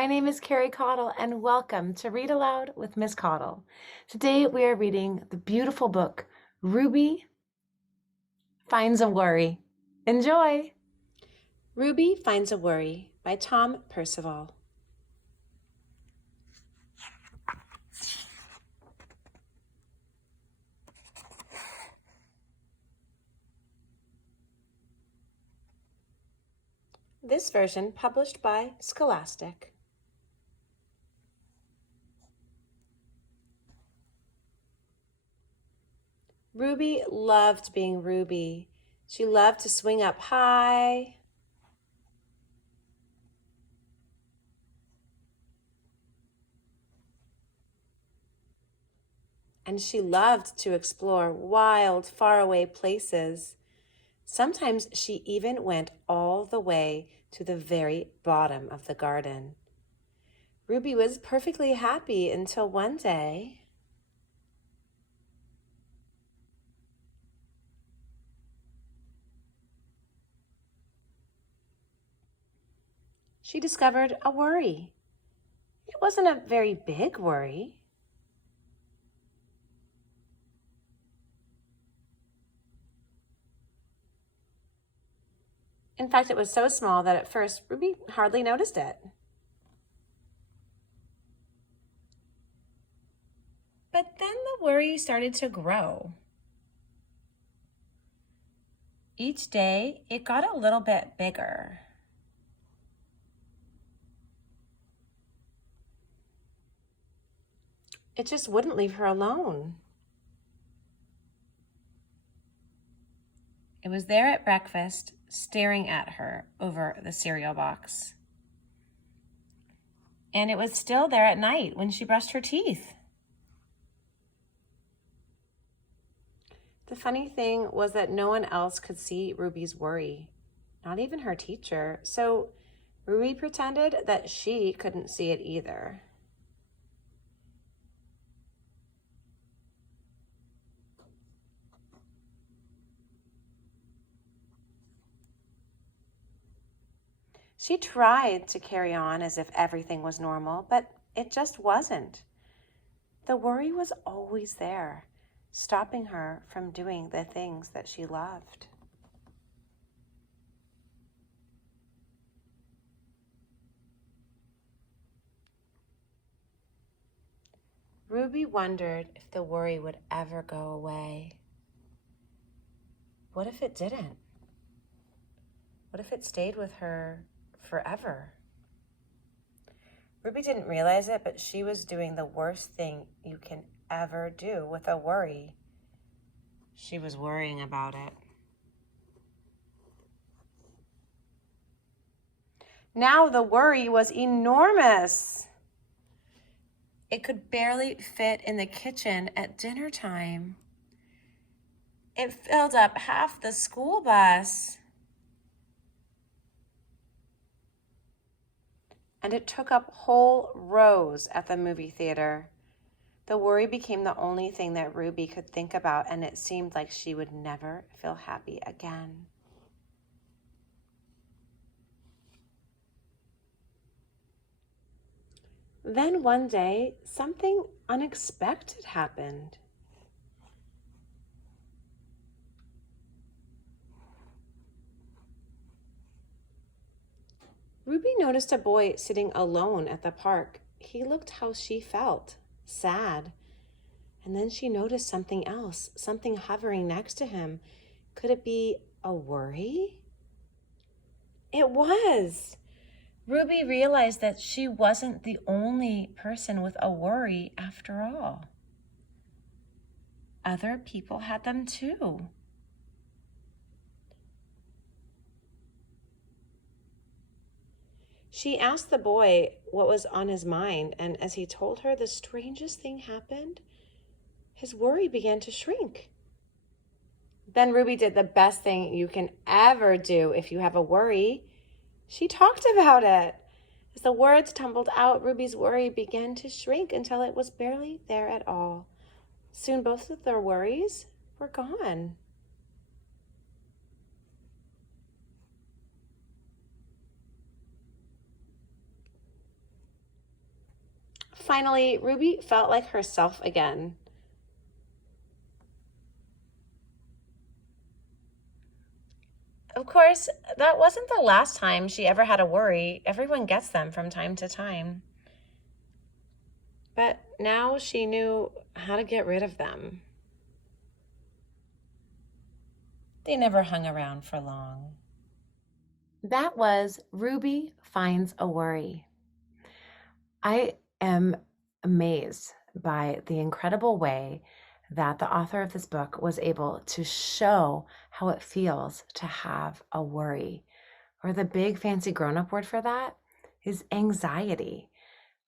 my name is Carrie Caudle, and welcome to Read Aloud with Miss Caudle. Today we are reading the beautiful book, Ruby Finds a Worry. Enjoy! Ruby Finds a Worry by Tom Percival. This version published by Scholastic. Ruby loved being Ruby. She loved to swing up high and she loved to explore wild, faraway places. Sometimes she even went all the way to the very bottom of the garden. Ruby was perfectly happy until one day she discovered a worry. It wasn't a very big worry. In fact, it was so small that at first Ruby hardly noticed it. But then the worry started to grow. Each day, it got a little bit bigger. It just wouldn't leave her alone. It was there at breakfast, staring at her over the cereal box. And it was still there at night when she brushed her teeth. The funny thing was that no one else could see Ruby's worry, not even her teacher. So Ruby pretended that she couldn't see it either. She tried to carry on as if everything was normal, but it just wasn't. The worry was always there, stopping her from doing the things that she loved. Ruby wondered if the worry would ever go away. What if it didn't? What if it stayed with her forever? Ruby didn't realize it, but she was doing the worst thing you can ever do with a worry. She was worrying about it. Now the worry was enormous. It could barely fit in the kitchen at dinner time. It filled up half the school bus. And it took up whole rows at the movie theater. The worry became the only thing that Ruby could think about, and it seemed like she would never feel happy again. Then one day, something unexpected happened. Ruby noticed a boy sitting alone at the park. He looked how she felt, sad. And then she noticed something else, something hovering next to him. Could it be a worry? It was. Ruby realized that she wasn't the only person with a worry after all. Other people had them too. She asked the boy what was on his mind, and as he told her, the strangest thing happened. His worry began to shrink. Then Ruby did the best thing you can ever do if you have a worry. She talked about it. As the words tumbled out, Ruby's worry began to shrink until it was barely there at all. Soon both of their worries were gone. Finally, Ruby felt like herself again. Of course, that wasn't the last time she ever had a worry. Everyone gets them from time to time. But now she knew how to get rid of them. They never hung around for long. That was Ruby Finds a Worry. I am amazed by the incredible way that the author of this book was able to show how it feels to have a worry. Or the big fancy grown-up word for that is anxiety.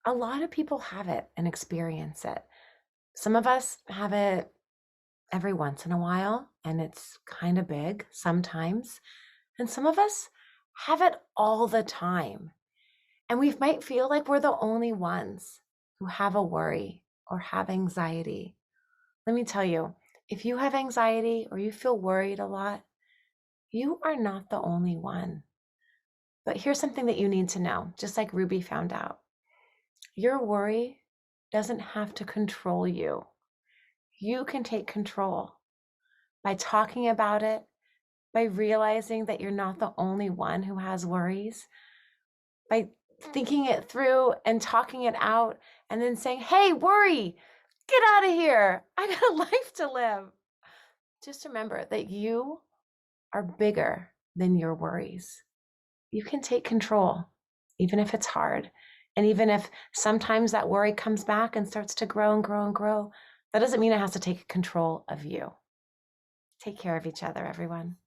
A lot of people have it and experience it. Some of us have it every once in a while, and it's kind of big sometimes. And some of us have it all the time. And we might feel like we're the only ones who have a worry or have anxiety. Let me tell you, if you have anxiety or you feel worried a lot, you are not the only one. But here's something that you need to know, just like Ruby found out. Your worry doesn't have to control you. You can take control by talking about it, by realizing that you're not the only one who has worries, by thinking it through and talking it out, and then saying, hey, worry, get out of here. I got a life to live. Just remember that you are bigger than your worries. You can take control, even if it's hard. And even if sometimes that worry comes back and starts to grow and grow and grow, that doesn't mean it has to take control of you. Take care of each other, everyone.